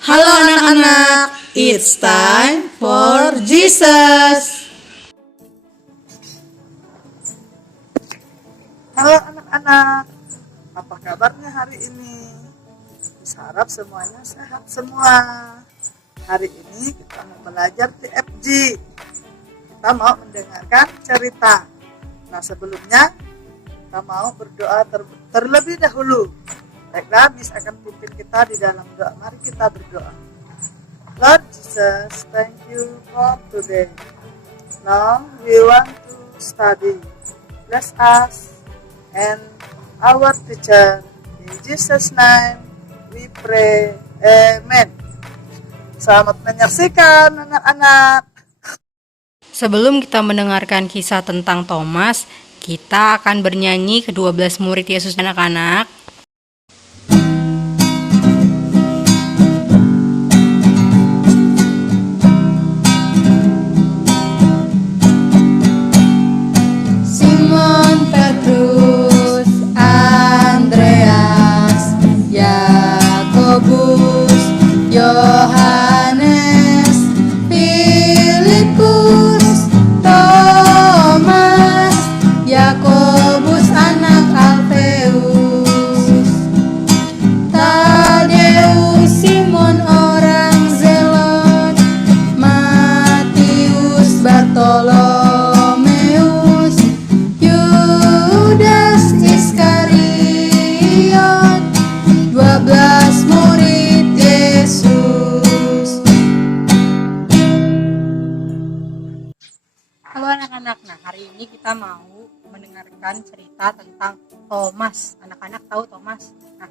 Halo anak-anak, it's time for Jesus. Halo anak-anak, apa kabarnya hari ini? Bisa harap semuanya sehat semua. Hari ini kita mau belajar TFG. Kita mau mendengarkan cerita. Nah sebelumnya kita mau berdoa terlebih dahulu. Baiklah, Miss akan pimpin kita di dalam doa. Mari kita berdoa. Lord Jesus, thank you for today. Now we want to study. Bless us and our teacher. In Jesus' name we pray. Amen. Selamat menyaksikan anak-anak. Sebelum kita mendengarkan kisah tentang Thomas, kita akan bernyanyi ke-12 murid Yesus anak-anak. Simon Petrus, Andreas, Yakobus, Yohanes, Filipus, Thomas, Yakobus anak Alfeus, Tadeus, Simon orang Zelot, Matius, Bartolomeus, Yudas Iskariot, 12 murid Yesus. Halo anak-anak, nah hari ini kita mau mendengarkan cerita tentang Thomas. Anak-anak tahu Thomas? Nah,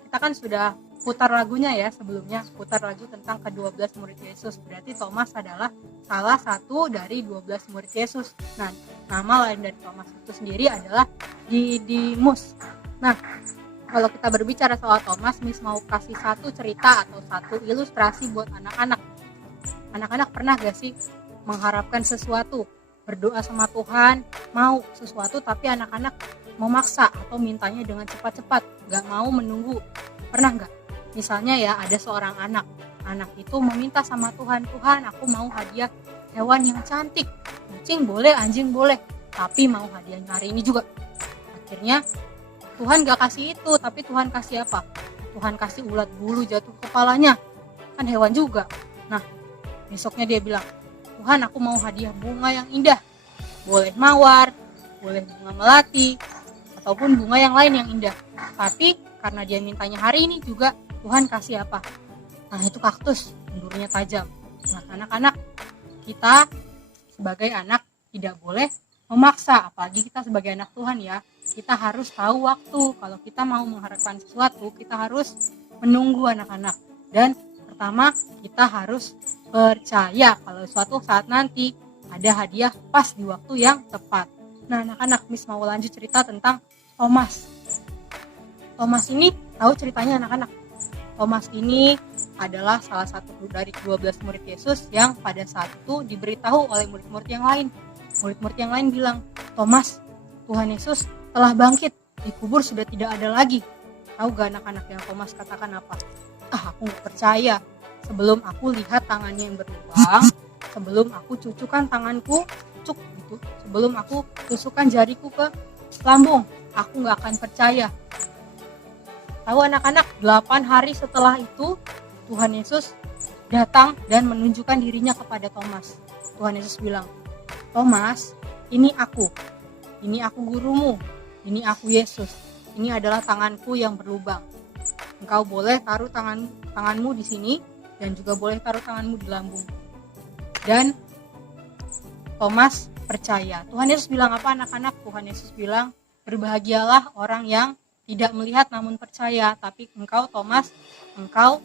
kita kan sudah putar lagunya ya sebelumnya, putar lagu tentang ke-12 murid Yesus. Berarti Thomas adalah salah satu dari 12 murid Yesus. Nah, nama lain dari Thomas itu sendiri adalah Didimus. Nah, kalau kita berbicara soal Thomas, Miss mau kasih satu cerita atau satu ilustrasi buat anak-anak. Anak-anak pernah gak sih mengharapkan sesuatu, berdoa sama Tuhan, mau sesuatu tapi anak-anak memaksa atau mintanya dengan cepat-cepat, gak mau menunggu? Pernah gak? Misalnya ya, ada seorang anak itu meminta sama Tuhan, Tuhan aku mau hadiah hewan yang cantik, kucing boleh, anjing boleh, tapi mau hadiahnya hari ini juga. Akhirnya Tuhan gak kasih itu, tapi Tuhan kasih apa? Tuhan kasih ulat bulu jatuh kepalanya, kan hewan juga. Nah, besoknya dia bilang, Tuhan aku mau hadiah bunga yang indah, boleh mawar, boleh bunga melati, ataupun bunga yang lain yang indah. Tapi karena dia mintanya hari ini juga, Tuhan kasih apa? Nah itu kaktus, durinya tajam. Nah anak-anak, kita sebagai anak tidak boleh memaksa, apalagi kita sebagai anak Tuhan ya. Kita harus tahu waktu, kalau kita mau mengharapkan sesuatu, kita harus menunggu anak-anak. Dan pertama, kita harus percaya kalau suatu saat nanti ada hadiah pas di waktu yang tepat. Nah anak-anak, Miss mau lanjut cerita tentang Thomas. Thomas ini tahu ceritanya anak-anak? Thomas ini adalah salah satu dari 12 murid Yesus yang pada saat itu diberitahu oleh murid-murid yang lain. Murid-murid yang lain bilang, Thomas, Tuhan Yesus telah bangkit, dikubur sudah tidak ada lagi. Tahu gak anak-anak yang Thomas katakan apa? Aku gak percaya. Sebelum aku lihat tangannya yang berlubang, sebelum aku cucukkan tanganku, gitu. Sebelum aku tusukkan jariku ke lambung, aku gak akan percaya. Tahu anak-anak, 8 hari setelah itu Tuhan Yesus datang dan menunjukkan dirinya kepada Thomas. Tuhan Yesus bilang, Thomas, ini aku gurumu, ini aku Yesus, ini adalah tanganku yang berlubang. Engkau boleh taruh tanganmu di sini dan juga boleh taruh tanganmu di lambung. Dan Thomas percaya. Tuhan Yesus bilang apa anak-anak? Tuhan Yesus bilang, berbahagialah orang yang tidak melihat namun percaya, tapi engkau Thomas, engkau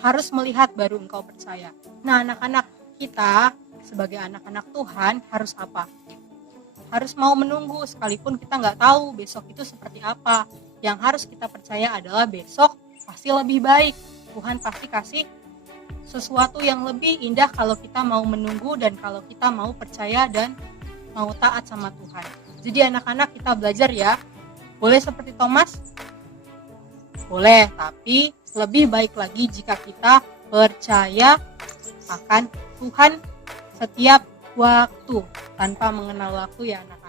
harus melihat baru engkau percaya. Nah anak-anak, kita sebagai anak-anak Tuhan harus apa? Harus mau menunggu, sekalipun kita nggak tahu besok itu seperti apa. Yang harus kita percaya adalah besok pasti lebih baik. Tuhan pasti kasih sesuatu yang lebih indah kalau kita mau menunggu dan kalau kita mau percaya dan mau taat sama Tuhan. Jadi anak-anak kita belajar ya. Boleh seperti Thomas? boleh, tapi lebih baik lagi jika kita percaya akan Tuhan setiap waktu tanpa mengenal waktu ya anak.